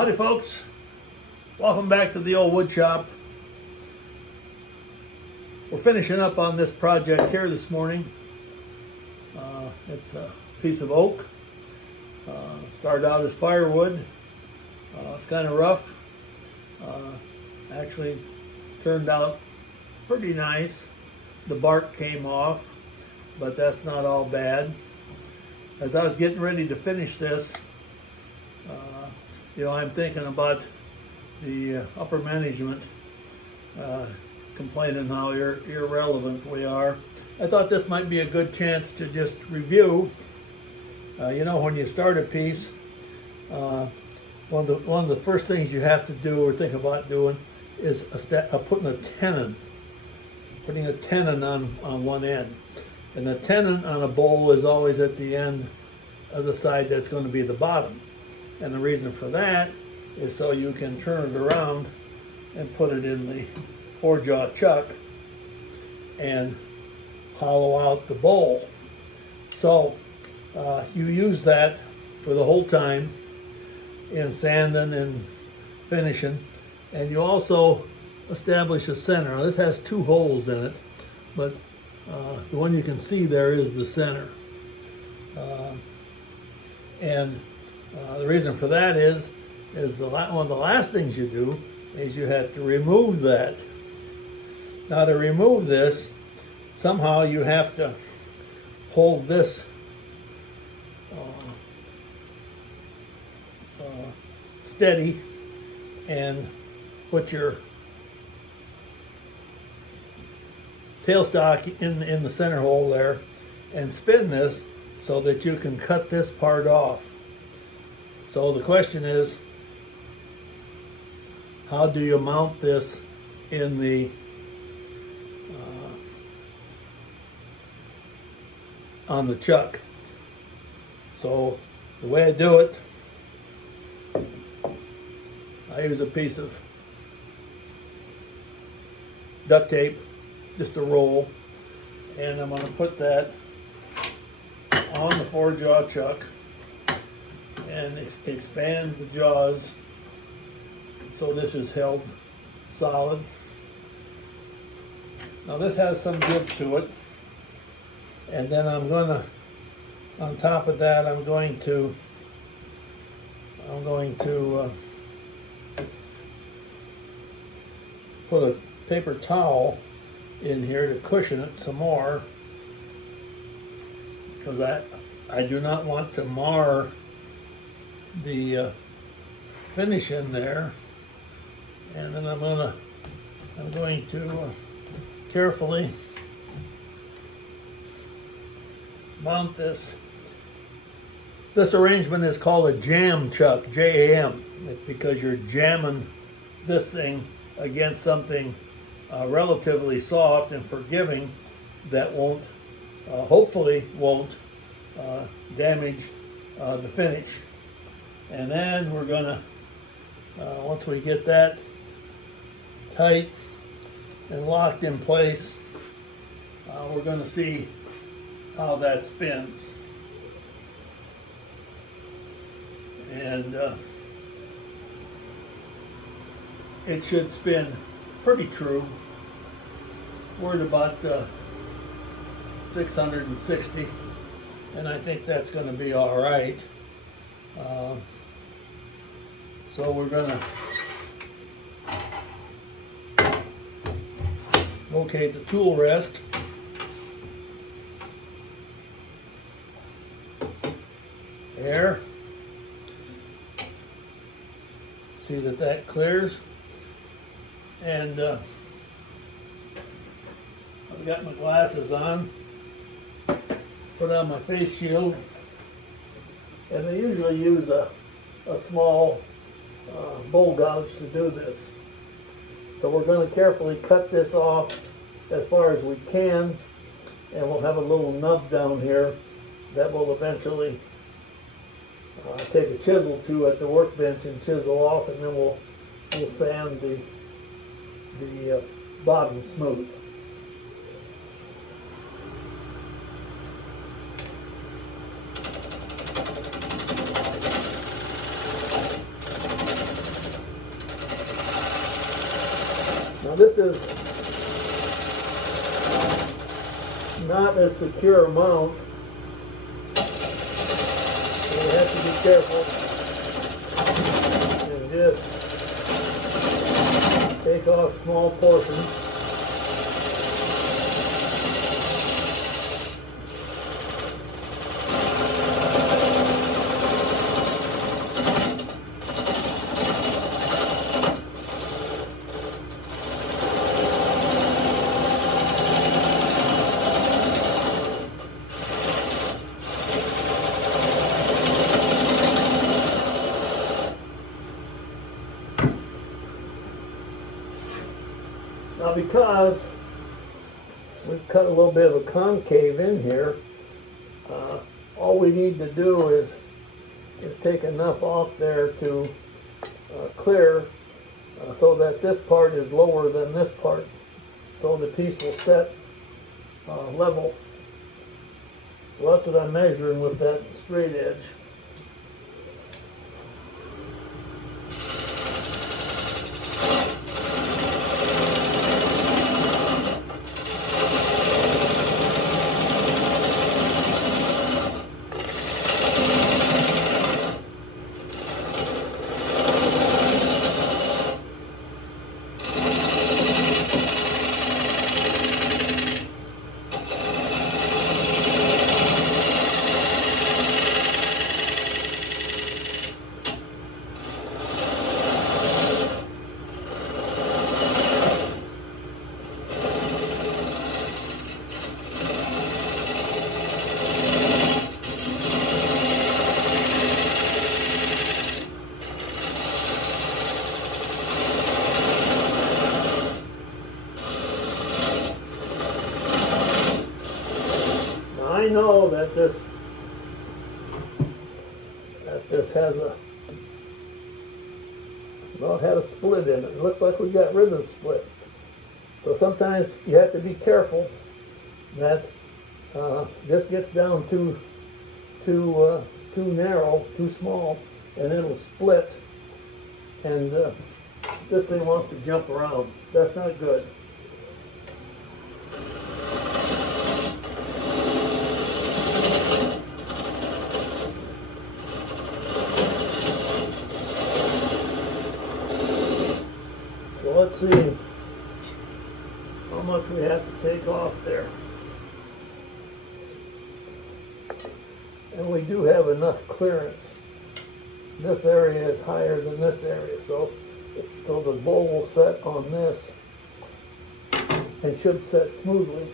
Howdy folks, welcome back to the old wood shop. We're finishing up on this project here this morning. It's a piece of oak. Started out as firewood. It's kind of rough. Actually turned out pretty nice. The bark came off, but that's not all bad. As I was getting ready to finish this, I'm thinking about the upper management complaining how irrelevant we are. I thought this might be a good chance to just review. When you start a piece, one of the first things you have to do or think about doing is putting a tenon. Putting a tenon on one end. And the tenon on a bowl is always at the end of the side that's going to be the bottom. And the reason for that is so you can turn it around and put it in the 4-jaw chuck and hollow out the bowl. So you use that for the whole time in sanding and finishing. And you also establish a center. Now, this has 2 holes in it, but the one you can see there is the center. The reason for that is one of the last things you do is you have to remove that. Now, to remove this, somehow you have to hold this steady and put your tailstock in the center hole there and spin this so that you can cut this part off. So the question is, how do you mount this in the on the chuck? So the way I do it, I use a piece of duct tape, just a roll, and I'm going to put that on the 4-jaw chuck and expand the jaws so this is held solid. Now this has some give to it, and then I'm going to, on top of that, I'm going to put a paper towel in here to cushion it some more, because I do not want to mar the finish in there. And then I'm going to carefully mount this. This arrangement is called a jam chuck, J-A-M. It's because you're jamming this thing against something relatively soft and forgiving that won't, hopefully won't damage the finish. And then we're gonna, once we get that tight and locked in place, we're gonna see how that spins. And it should spin pretty true. We're at about 660, and I think that's going to be all right. So we're going to locate the tool rest. There. See that clears. And I've got my glasses on, put on my face shield, and I usually use a small bowl gouge to do this. So we're going to carefully cut this off as far as we can, and we'll have a little nub down here that will eventually take a chisel to at the workbench and chisel off, and then we'll sand the bottom smooth. Now this is not a secure mount, so you have to be careful and just take off small portions. Now, because we've cut a little bit of a concave in here, all we need to do is take enough off there to clear so that this part is lower than this part, so the piece will set level. So that's what I'm measuring with that straight edge. I know that this has a, well, it had a split in it. It looks like we got rid of the split. So sometimes you have to be careful that this gets down too narrow, too small, and it'll split. And this thing wants to jump around. That's not good. So let's see how much we have to take off there. And we do have enough clearance. This area is higher than this area, so the bowl will set on this and should set smoothly.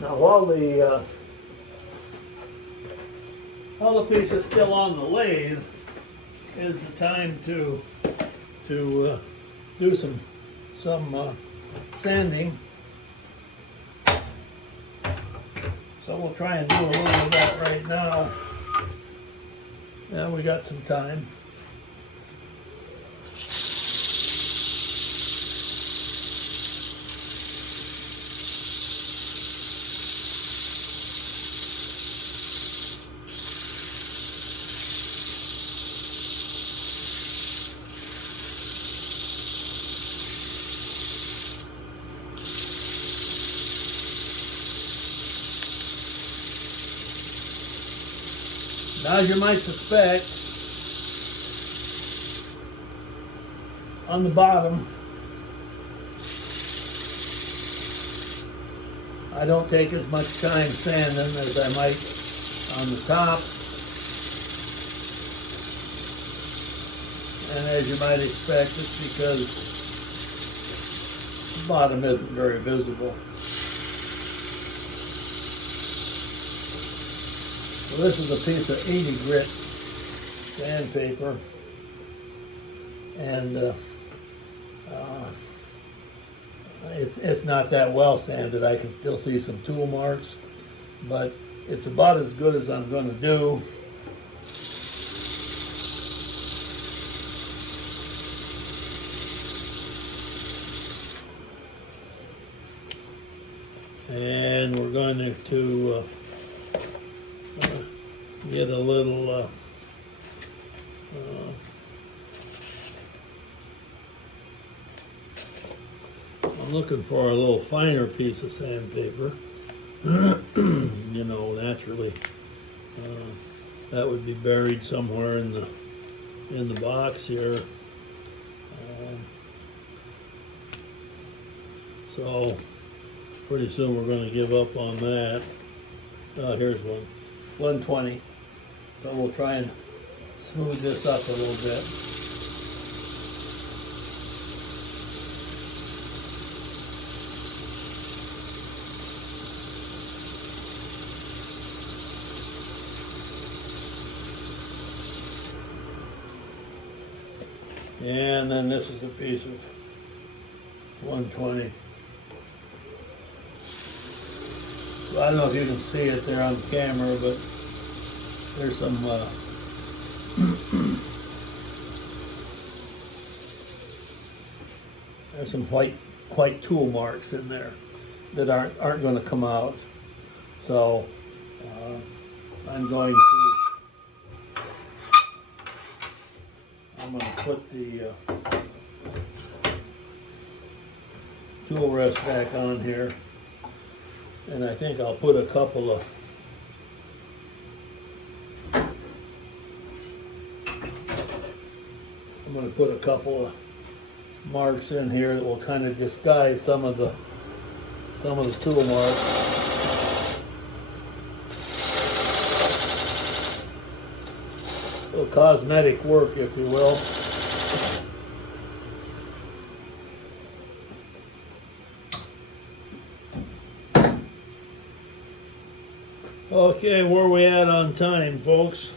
Now, while the piece is still on the lathe, is the time to do some sanding. So we'll try and do a little of that right now. Yeah, we got some time. Now, as you might suspect, on the bottom, I don't take as much time sanding as I might on the top. And as you might expect, it's because the bottom isn't very visible. So this is a piece of 80 grit sandpaper, and it's not that well sanded. I can still see some tool marks, but it's about as good as I'm going to do. And we're going to get a little I'm looking for a little finer piece of sandpaper. You know, naturally, that would be buried somewhere in the box here. So pretty soon we're going to give up on that. Here's one, 120. So we'll try and smooth this up a little bit. And then this is a piece of 120. So I don't know if you can see it there on camera, but there's some there's some white tool marks in there that aren't going to come out. So I'm going to put the tool rest back on here, and I think I'll put a couple of marks in here that will kind of disguise some of the tool marks. A little cosmetic work, if you will. Okay, where are we at on time, folks?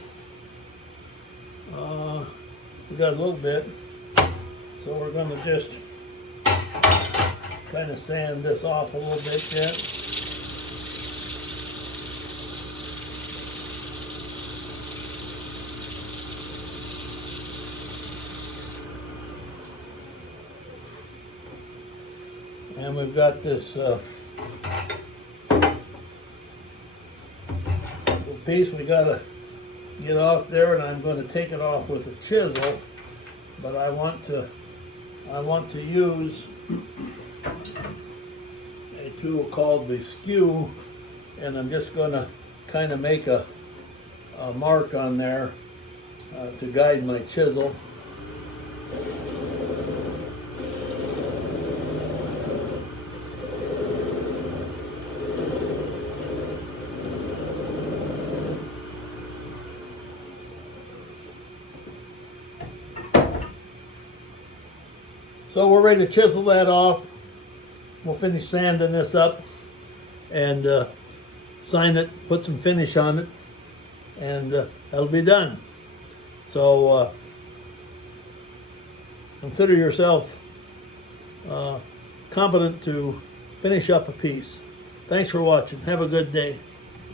We got a little bit, so we're going to just kind of sand this off a little bit yet. And we've got this little piece we gotta get off there, and I'm going to take it off with a chisel, but I want to use a tool called the skew, and I'm just going to kind of make a mark on there to guide my chisel. So we're ready to chisel that off. We'll finish sanding this up and sign it, put some finish on it, and that'll be done. So consider yourself competent to finish up a piece. Thanks for watching. Have a good day.